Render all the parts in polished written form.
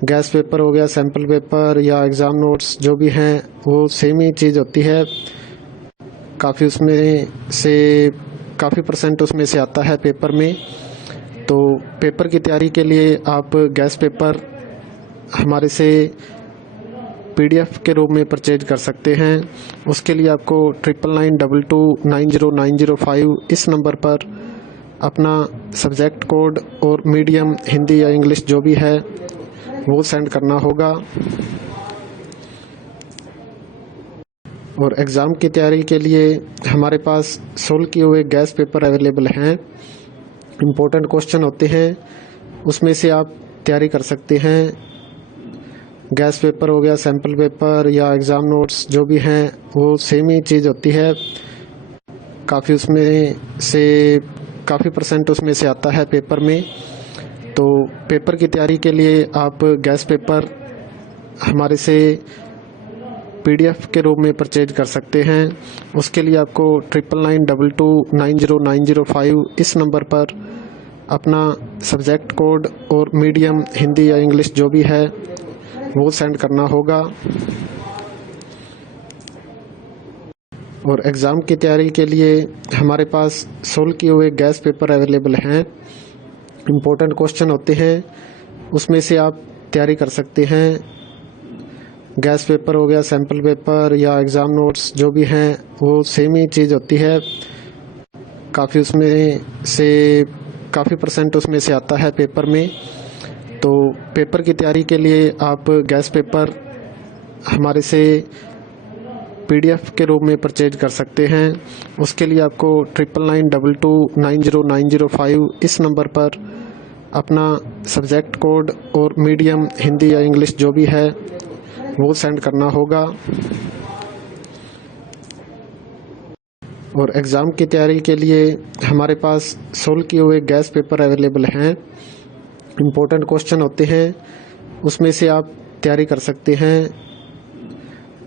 Gas paper हो गया, sample paper या एग्ज़ाम नोट्स जो भी हैं वो सेम ही चीज़ होती है। काफ़ी उसमें से काफ़ी परसेंट उसमें से आता है पेपर में। तो पेपर की तैयारी के लिए आप गैस पेपर हमारे से PDF के रूप में परचेज कर सकते हैं। उसके लिए आपको 9992290905 इस नंबर पर अपना सब्जेक्ट कोड और मीडियम हिंदी या इंग्लिश जो भी है वो सेंड करना होगा। और एग्ज़ाम की तैयारी के लिए हमारे पास सोल्व किए हुए गैस पेपर अवेलेबल हैं। इम्पोर्टेंट क्वेश्चन होते हैं, उसमें से आप तैयारी कर सकते हैं। गैस पेपर हो गया, सैम्पल पेपर या एग्ज़ाम नोट्स जो भी हैं वो सेम ही चीज़ होती है। काफ़ी उसमें से काफ़ी परसेंट उसमें से आता है पेपर में। तो पेपर की तैयारी के लिए आप गैस पेपर हमारे से PDF के रूप में परचेज कर सकते हैं। उसके लिए आपको 9992290905 इस नंबर पर अपना सब्जेक्ट कोड और मीडियम हिंदी या इंग्लिश जो भी है वो सेंड करना होगा। और एग्ज़ाम की तैयारी के लिए हमारे पास सोल्व किए हुए गैस पेपर अवेलेबल हैं। इम्पोर्टेंट क्वेश्चन होते हैं, उसमें से आप तैयारी कर सकते हैं। गैस पेपर हो गया, सैम्पल पेपर या एग्ज़ाम नोट्स जो भी हैं वो सेम ही चीज़ होती है। काफ़ी उसमें से काफ़ी परसेंट उसमें से आता है पेपर में। तो पेपर की तैयारी के लिए आप गैस पेपर हमारे से PDF के रूप में परचेज कर सकते हैं। उसके लिए आपको 9992290905 इस नंबर पर अपना सब्जेक्ट कोड और मीडियम हिंदी या इंग्लिश जो भी है वो सेंड करना होगा। और एग्ज़ाम की तैयारी के लिए हमारे पास सोल्व किए हुए गैस पेपर अवेलेबल हैं। इम्पोर्टेंट क्वेश्चन होते हैं, उसमें से आप तैयारी कर सकते हैं।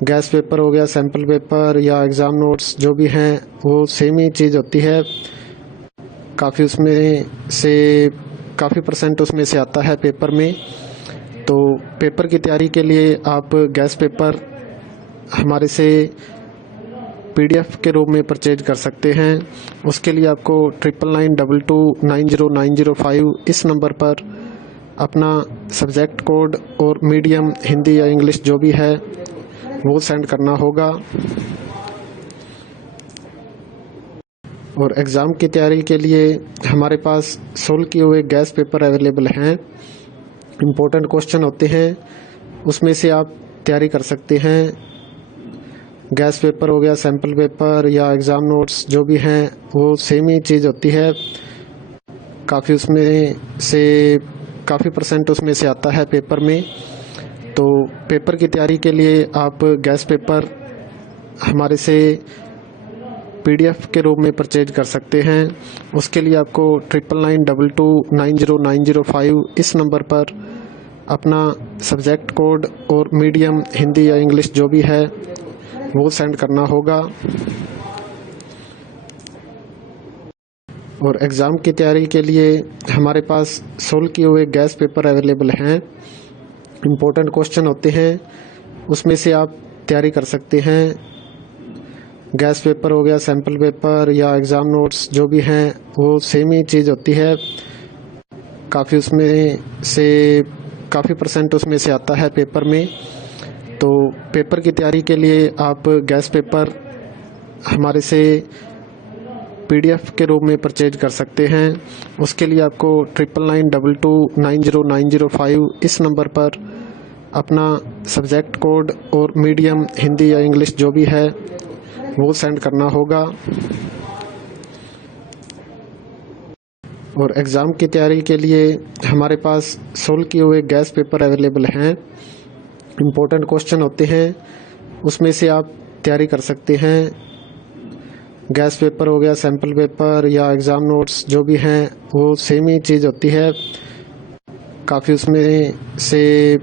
गैस पेपर हो गया, सैम्पल पेपर या एग्ज़ाम नोट्स जो भी हैं वो सेम ही चीज़ होती है। काफ़ी उसमें से काफ़ी परसेंट उसमें से आता है पेपर में। तो पेपर की तैयारी के लिए आप गैस पेपर हमारे से PDF के रूप में परचेज कर सकते हैं। उसके लिए आपको 9992290905 इस नंबर पर अपना सब्जेक्ट कोड और मीडियम हिंदी या इंग्लिश जो भी है वो सेंड करना होगा। और एग्ज़ाम की तैयारी के लिए हमारे पास सोल्व किए हुए गैस पेपर अवेलेबल हैं। इम्पोर्टेंट क्वेश्चन होते हैं, उसमें से आप तैयारी कर सकते हैं। गैस पेपर हो गया, सैम्पल पेपर या एग्ज़ाम नोट्स जो भी हैं वो सेम ही चीज़ होती है। काफ़ी उसमें से काफ़ी परसेंट उसमें से आता है पेपर में। तो पेपर की तैयारी के लिए आप गैस पेपर हमारे से PDF के रूप में परचेज कर सकते हैं। उसके लिए आपको 9992290905 इस नंबर पर अपना सब्जेक्ट कोड और मीडियम हिंदी या इंग्लिश जो भी है वो सेंड करना होगा। और एग्ज़ाम की तैयारी के लिए हमारे पास सोल्व किए हुए गैस पेपर अवेलेबल हैं। इम्पोर्टेंट क्वेश्चन होते हैं, उसमें से आप तैयारी कर सकते हैं। गैस पेपर हो गया, सैम्पल पेपर या एग्ज़ाम नोट्स जो भी हैं वो सेम ही चीज़ होती है। काफ़ी उसमें से काफ़ी परसेंट उसमें से आता है पेपर में। तो पेपर की तैयारी के लिए आप गैस पेपर हमारे से PDF के रूप में परचेज कर सकते हैं। उसके लिए आपको 9992290905 इस नंबर पर अपना सब्जेक्ट कोड और मीडियम हिंदी या इंग्लिश जो भी है वो सेंड करना होगा। और एग्ज़ाम की तैयारी के लिए हमारे पास सोल्व किए हुए गैस पेपर अवेलेबल हैं। इम्पोर्टेंट क्वेश्चन होते हैं, उसमें से आप तैयारी कर सकते हैं। गैस पेपर हो गया, सैम्पल पेपर या एग्ज़ाम नोट्स जो भी हैं वो सेम ही चीज़ होती है। काफ़ी उसमें से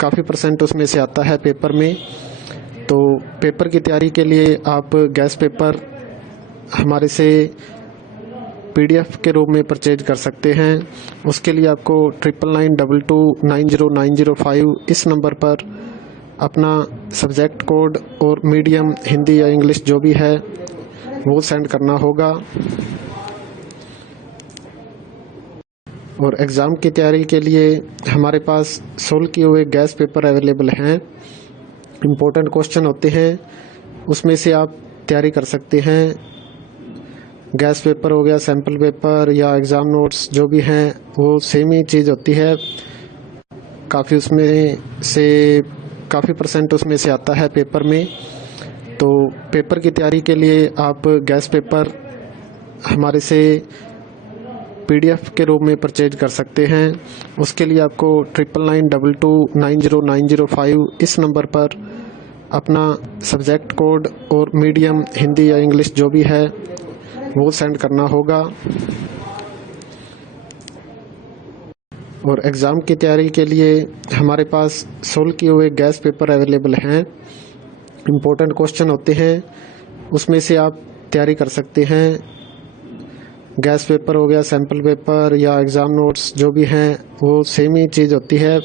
काफ़ी परसेंट उसमें से आता है पेपर में। तो पेपर की तैयारी के लिए आप गैस पेपर हमारे से PDF के रूप में परचेज कर सकते हैं। उसके लिए आपको 9992290905 इस नंबर पर अपना सब्जेक्ट कोड और मीडियम हिंदी या इंग्लिश जो भी है वो सेंड करना होगा। और एग्ज़ाम की तैयारी के लिए हमारे पास सोल्व किए हुए गैस पेपर अवेलेबल हैं। इम्पोर्टेंट क्वेश्चन होते हैं, उसमें से आप तैयारी कर सकते हैं। गैस पेपर हो गया, सैम्पल पेपर या एग्ज़ाम नोट्स जो भी हैं वो सेम ही चीज़ होती है। काफ़ी परसेंट उसमें से आता है पेपर में। तो पेपर की तैयारी के लिए आप गैस पेपर हमारे से PDF के रूप में परचेज कर सकते हैं। उसके लिए आपको 9992290905 इस नंबर पर अपना सब्जेक्ट कोड और मीडियम हिंदी या इंग्लिश जो भी है वो सेंड करना होगा। और एग्ज़ाम की तैयारी के लिए हमारे पास सोल्व किए हुए गैस पेपर अवेलेबल हैं। इम्पोर्टेंट क्वेश्चन होते हैं, उसमें से आप तैयारी कर सकते हैं। गैस पेपर हो गया, सैम्पल पेपर या एग्ज़ाम नोट्स जो भी हैं वो सेम ही चीज़ होती है।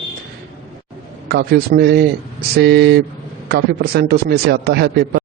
काफ़ी परसेंट उसमें से आता है पेपर।